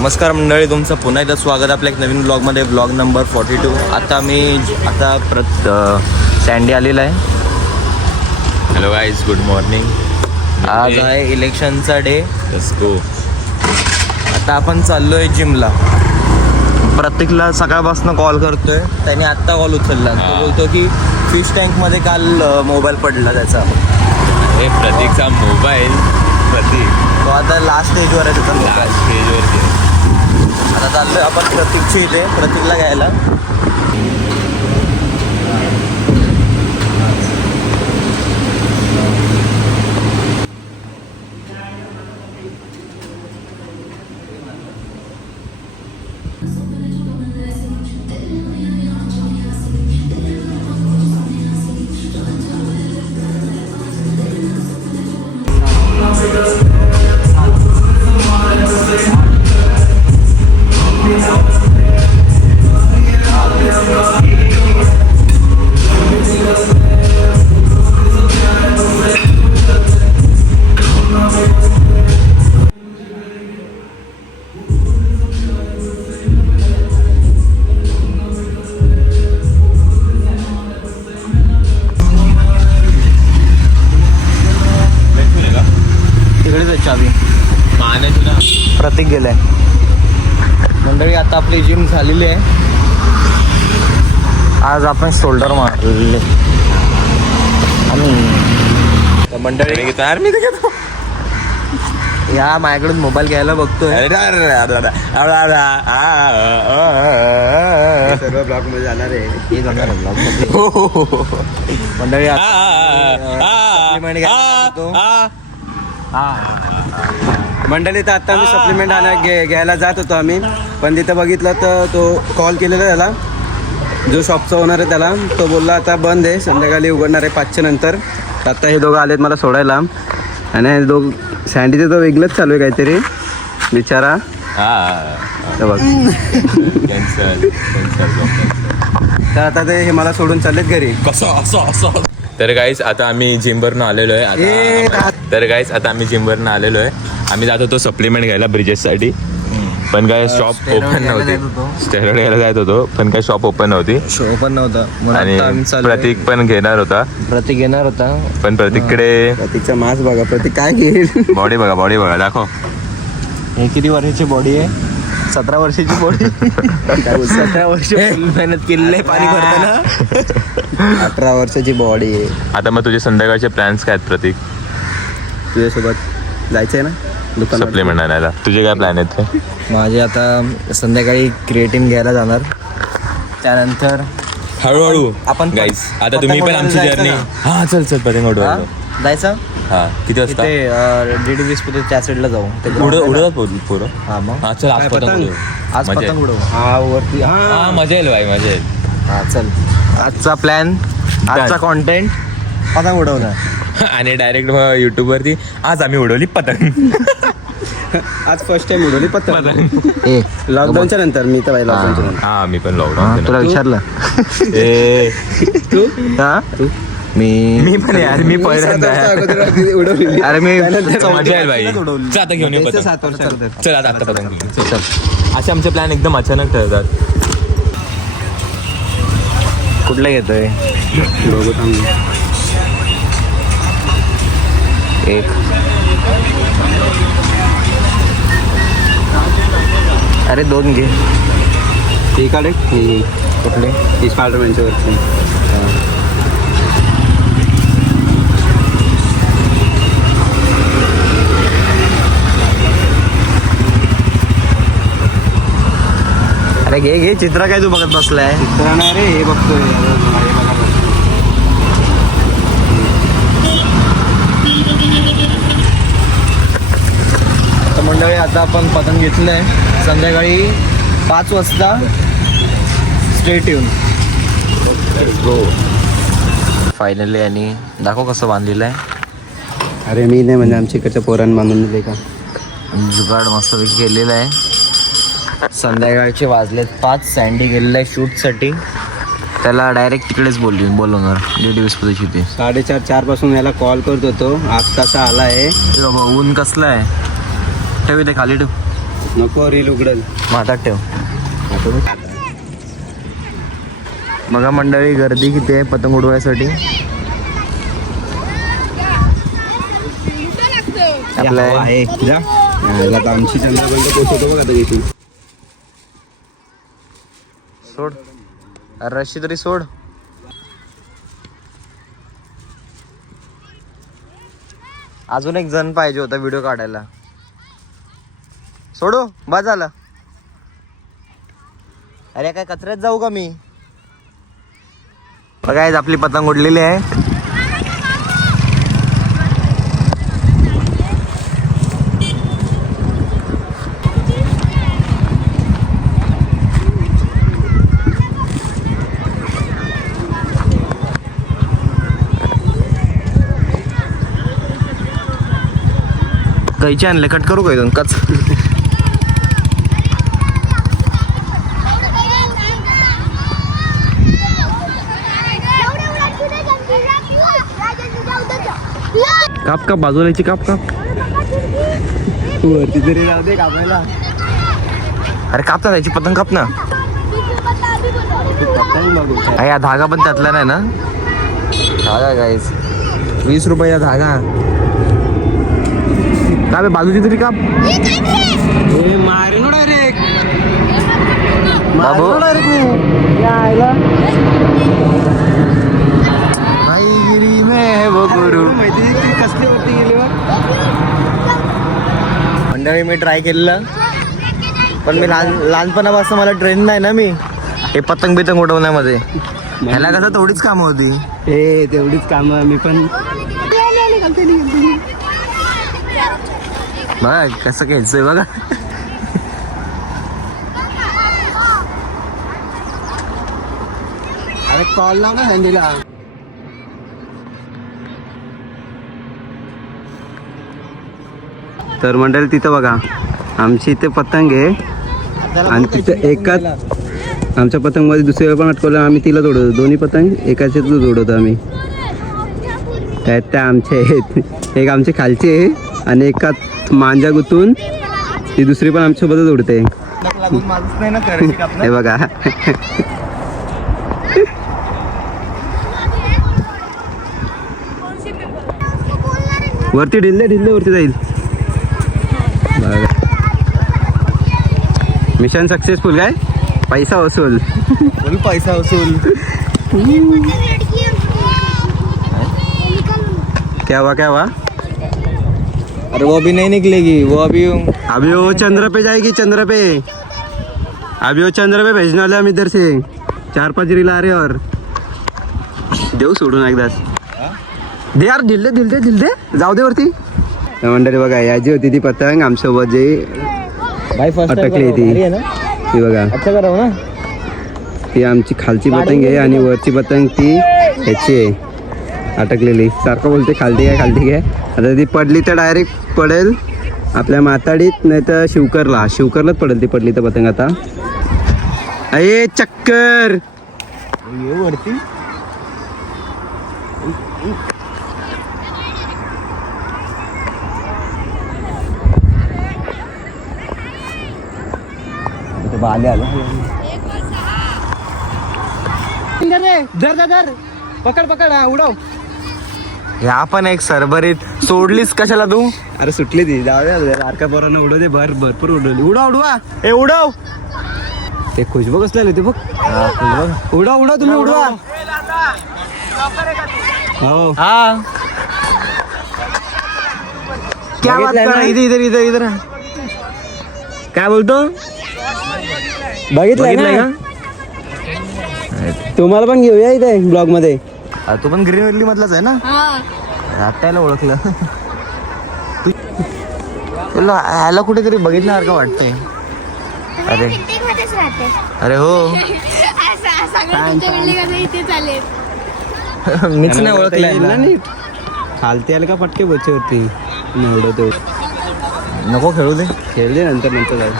नमस्कार मंडळी, तुमचं पुन्हा एकदा स्वागत आपल्या एक नवीन ब्लॉगमध्ये. Blog number 42. आता सँडी आलेला आहे. Hello guys, good morning. आज आहे इलेक्शनचा डे. Let's go. आता आपण चाललोय जिमला. प्रत्येकला सकाळपासून कॉल करतोय, त्याने आत्ता कॉल उचलला. तो बोलतो की फिश टँकमध्ये काल मोबाईल पडला त्याचा. हे प्रतीकचा मोबाईल. प्रतीक तो आता लास्ट स्टेजवर आहे त्याचा मोबाईल. लास्ट स्टेजवरती. आता चाललोय आपण प्रतीकच्या इथे, प्रतीकला घ्यायला. तिकडेच आहे चावी. पाण्याची ना. प्रतीक गेलाय. मंडळी, आता आपली जिम झालेली आहे. आज आपण शोल्डर मारलेले आणि मंडळी तयार मी घेतो. या माझ्याकडून मोबाईल घ्यायला बघतोय. सर्व ब्लॉग मध्ये जाणार आहे. हे जाणार आहे vlog मध्ये. मंडळी मंडळी, तर आता आम्ही सप्लिमेंट घ्यायला जात होतो आम्ही, पण तिथं बघितलं तर तो कॉल केलेला त्याला, जो शॉपचा ओनर आहे त्याला. तो बोलला आता बंद आहे, संध्याकाळी उघडणार आहे 5च्या नंतर. आता हे दोघं आलेत मला सोडायला, आणि सँडीचं तो वेगळंच चालू आहे काहीतरी बिचारा. तर बघ, तर आता ते हे मला सोडून चाललेत घरी. कसं असं. तर गाईज, आता आम्ही जिमवरनं आलेलो आहे. आम्ही जात होतो सप्लिमेंट घ्यायला ब्रिजेससाठी, पण काय शॉप ओपन नव्हती. स्टेरॉइड घ्यायला जात होतो, पण काय शॉप ओपन नव्हती. ओपन नव्हता. आणि प्रतीक पण घेणार होता, पण प्रतीककडे प्रतीकचा मास बघा. प्रतीक काय घेईल? बॉडी बघा दाखव. हे किती वर्षाची बॉडी आहे? 17 वर्षाची बॉडी. 17 वर्ष मेहनत केलेली आहे पाणी भरताना. 18 वर्षाची बॉडी आहे. आता मग तुझे संध्याकाळचे प्लॅन्स काय आहेत प्रतीक? तुझ्यासोबत जायचंय ना दुकानात? सप्लिमेंट आणायला तुझे काय प्लॅन आहेत काय? माझे आता संध्याकाळी क्रिएटिन घ्यायला जाणार. त्यानंतर हळूहळू आपण गाईस, आता तुम्ही पण आमची जायचं जर्नी. ना? हा चल पतंग उडवायला. जायचं हा, किती वाजता? तिथे DD त्या साईडला जाऊ. ते ground आहे ना? उडवत पोरं. हा मग हा चल, आज काय पतंग पतंग? उडवू. आज मजा पतंग येईल. उडवू. हा वरती. हा मजा येईल भाई, मजा येईल. हा चल. आजचा प्लॅन, आजचा कॉन्टेंट पतंग उडवणार. आणि डायरेक्ट युट्यूब वरती आज आम्ही उडवली पतंग. आज फर्स्ट टाइम उडवली पतंग. ए लॉकडाऊनच्या नंतर. मी तर लॉकडाऊनच्या नंतर. हा मी पण हा, लॉकडाऊन. तुला विचारलं. तू हा मी पण यार, मी पहिल्यांदा उडवली. अरे मी मजा येईल भाई. चल आता घेऊन ये पतंग. 7 वर्षानंतर. चल आता पतंग घेऊन ये. चल. असे आमचे प्लॅन एकदम अचानक ठरतात. कुठला घेतोय? बघू थांब. एक. अरे 2 घे. ठीक आहे. कुठले? ती स्पायडरमॅनच्या वरती. अरे घे चित्र काय तू बघत बसलाय? तर नाही रे, हे बघतोय. हे बघा. तर मंडळी, आता आपण पतंग घेतलंय. संध्याकाळी 5 वाजता स्टेट येऊन. फायनली. आणि दाखव कसं बांधलेलं आहे. अरे मी नाही, म्हणजे आमच्या इकडच्या पोरांनी बांधून दिले का. जुगाड मस्तपैकी केलेला आहे. संध्याकाळचे वाजलेत 5. सँडी गेलेला आहे शूटसाठी. त्याला डायरेक्ट तिकडेच बोलवणार DD विस्पुताची ते 4:30 पासून याला कॉल करत होतो. आत्ताचा आला आहे. बाबा ऊन कसलं आहे. ठेव इथे खाली ठेव. नको रील उघडल. हातात ठेव. बघा मंडळी गर्दी किती आहे पतंग उडवायसाठी. आपल्या आहे जा. आता आमची चंद्रबंद पोहोचवतो बघ आता इथून. सोड रशी तरी सोड. अजून एक जण पाहिजे होता व्हिडिओ काढायला. सोडू बस झालं. अरे काय कचऱ्यात जाऊ का मी. बघा आपली पतंग उडलेली आहे. कैची आणले कट करू का इथून कच. काप काप बाजूला काप काप. वरती तरी राहू दे कापायला. अरे काप ना त्याची पतंग काप ना. हा धागा पण त्यातला नाही ना. धागा गाईस 20 रुपयाचा धागा. का बाजूची तरी काप. मारेनो डायरेक्ट. बाबू माहिती कसली वरती गेली. मंडळी मी ट्राय केलेलं पण मी लहानपणापासून मला ट्रेन नाही ना. मी हे पतंग बितंग उडवण्यामध्ये ह्याला कसं थोडीच कामं होती. हे तेवढीच कामं मी पण. बघा कसं घ्यायचंय बघा. अरे कॉल लाव ना संजयला. तर मंडळी तिथं बघा आमची इथे पतंग आहे आणि तिथं एकाच आमच्या पतंगमध्ये दुसऱ्या पण अटकवलं. आम्ही तिला जोडवतो. दोन्ही पतंग एकाचे जोडवतो आम्ही. त्यात त्या आमचे आहेत. एक आमचे खालचे आहे आणि एकात मांजा गुतून ती दुसरी पण आमच्यासोबतच उडते. हे बघा वरती ढिल्ले ढिल्ले वरती जाईल. Mission successful. काय पैसा वसूल. पैसा वसूल. क्या हुआ. अरे वो अभी नहीं निकलेगी. वो अभी वो चंद्र पे जाएगी. चंद्र पे अभी वो चंद्र पे भेजने वाले हम इधर से 4-5 रील आ रहे. और देऊ सोडून एकदाच. दे यार ढिल्ले ढिल्ले ढिल्ले जाऊ दे वरती. मंडळी बघा याची होती ती पतंग आमच्यासोबत जी अटकली ती. ती बघा अच्छा करा ना. ती आमची खालची पतंग आहे आणि वरची पतंग ती ह्याची आहे अटकलेली. सारखं बोलते खालती काय खालती काय. आता ती पडली तर डायरेक्ट पडेल आपल्या माताडीत नाही तर शिवकरलाच पडेल. ती पडली तर पतंग आता. अये चक्कर वरती. धर पकड उडव. ह्या पण एक सरभरीत सोडलीस कशाला तू. अरे सुटली ती. जाऊया सारख्या पोरांना उडवते. भरपूर उडवली. उडवा ए उडव. ते खुशबू कसले ते बघ. उडवा तुम्ही उडवा. हो हा क्या बात कर रहा है. इधर इधर इधर काय बोलतो. बघितलंय का. तुम्हाला पण घेऊया इथे ब्लॉग मध्ये. तू पण ग्रीन व्हॅली मधलाच आहे ना. आत्याला ओळखलं. तुला ह्याला कुठेतरी बघितल्यासारखं वाटतंय. अरे हो मीच नाही ओळखलं. खालती आलं का फटके बोचेवरती उडवतो. नको खेळू दे. खेळू दे नंतर जाऊ.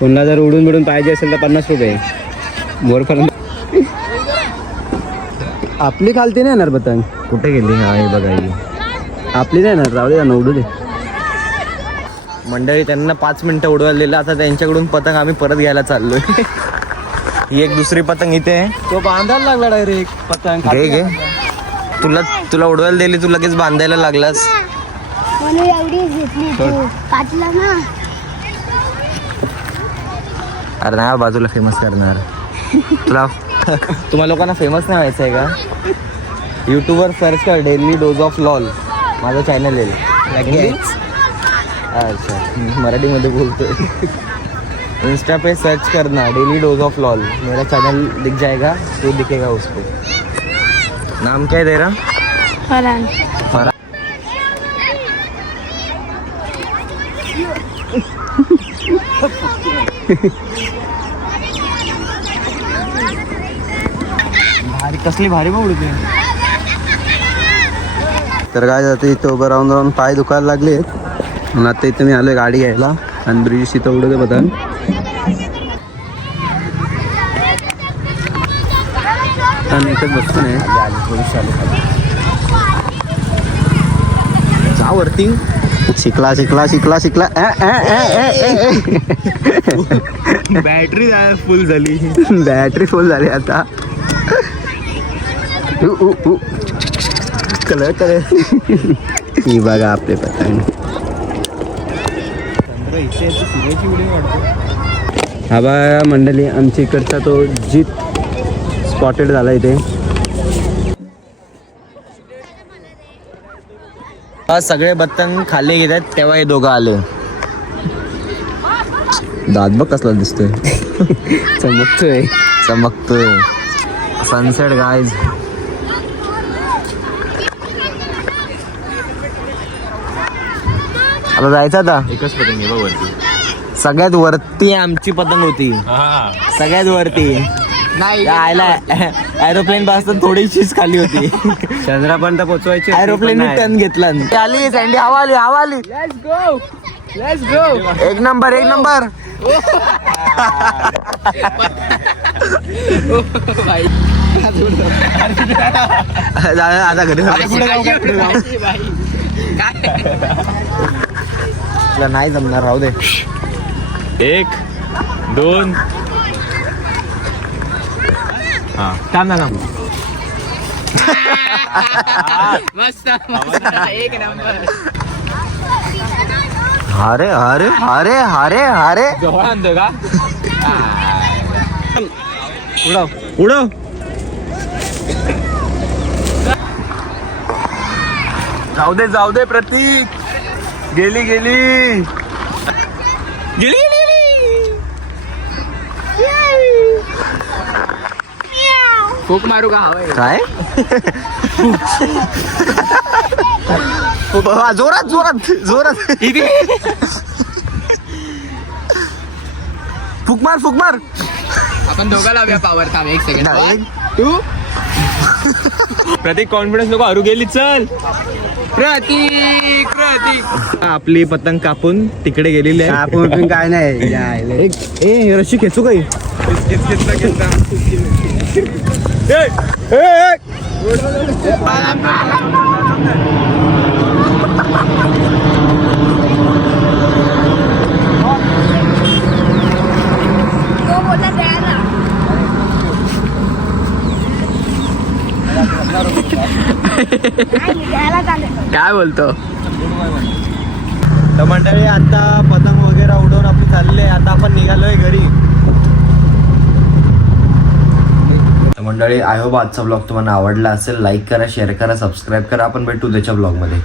कोणाला जर उडून बिडून पाहिजे असेल तर 50 रुपये मोरपर्यंत. आपली खालती नाही येणार पतंग. कुठे गेली. हा हे बघायली. आपली नाही येणार. राहू दे ना उडू दे. मंडळी त्यांना 5 मिनिटं उडवायला दिलं. आता त्यांच्याकडून पतंग आम्ही परत घ्यायला चाललोय. ही एक दुसरी पतंग इथे आहे. तो बांधायला लागला डायरेक्ट पतंग. घे घे. तुला उडवायला दिली, तू लगेच बांधायला लागलास. म्हणून एवढी घेतली तू काटला ना. अरे नाही बाजूला फेमस करणार तुला. तुम्हाला लोकांना फेमस नाही व्हायचं आहे का? यूट्यूबवर सर्च कर डेली डोज ऑफ लॉल, माझं चॅनल येईल. अच्छा मराठीमध्ये बोलतोय. इंस्टा पे सर्च करना डेली डोज ऑफ लॉल, मेरा चैनल दिख जाएगा, तो दिखेगा उस पे. नाम क्या है तेरा? फरान. भारी कसली भारी बघ उडते. तर काय जाते इथं उभं राहून राहून पाय दुखायला लागले. म्हणून आता इथं मी आलोय गाडी घ्यायला आणि ब्रिज इथं उडवते पतंग. आणि इथंच बसतो नाही. जा वरती. शिकला शिकला शिकला शिकला. बॅटरी फुल झाली. बॅटरी फुल झाली आता. Colour colour. ही बघा आपले पतंग. हा बघा मंडळी आमच्या इकडचा तो जीत स्पॉटेड झाला इथे. सगळे पतंग खाली घेतात तेव्हा हे दोघं आले. दात बघ कसला दिसतोय. चमकतोय. Sunset guys. आता जायचं आता. एकच पतंग आहे बघ वरती. सगळ्यात वरती आमची पतंग होती. सगळ्यात वरती आयला एरोप्लेन पासून थोडीशीच खाली होती. चंद्रापर्यंत पोहोचवायची. एरोप्लेन टर्न घेतला. आली सँडी. हवा आली हवा आली. एक नंबर एक नंबर. आता घरी तुला नाही जमणार. राहू दे. 1 2 हा थांब ना थांब. मस्त एक नंबर. अरे अरे अरे अरे अरे जवळ आणतो का? उडव उडव. जाऊ दे प्रतीक. गेली गेली गेली गेली. फूक मारू का हवंय? काय जोरात जोरात जोरात. फुक मार फुक मार. आपण दोघं लावूया पावर. थांब 1 सेकंड. तू प्रतीक कॉन्फिडन्स नको हरू. गेली चल. प्रतीक. आपली पतंग कापून तिकडे गेलेली आहे. आपण काय नाही. ए रशी खेचू काही. काय बोलतो? तर मंडळी आता पतंग वगैरे उडवून आपली चालले. आता आपण निघालोय घरी. मंडळी आय होप आजचा ब्लॉग तुम्हाला आवडला असेल. लाईक करा, शेअर करा, सबस्क्राईब करा. आपण भेटू त्याच्या ब्लॉगमध्ये.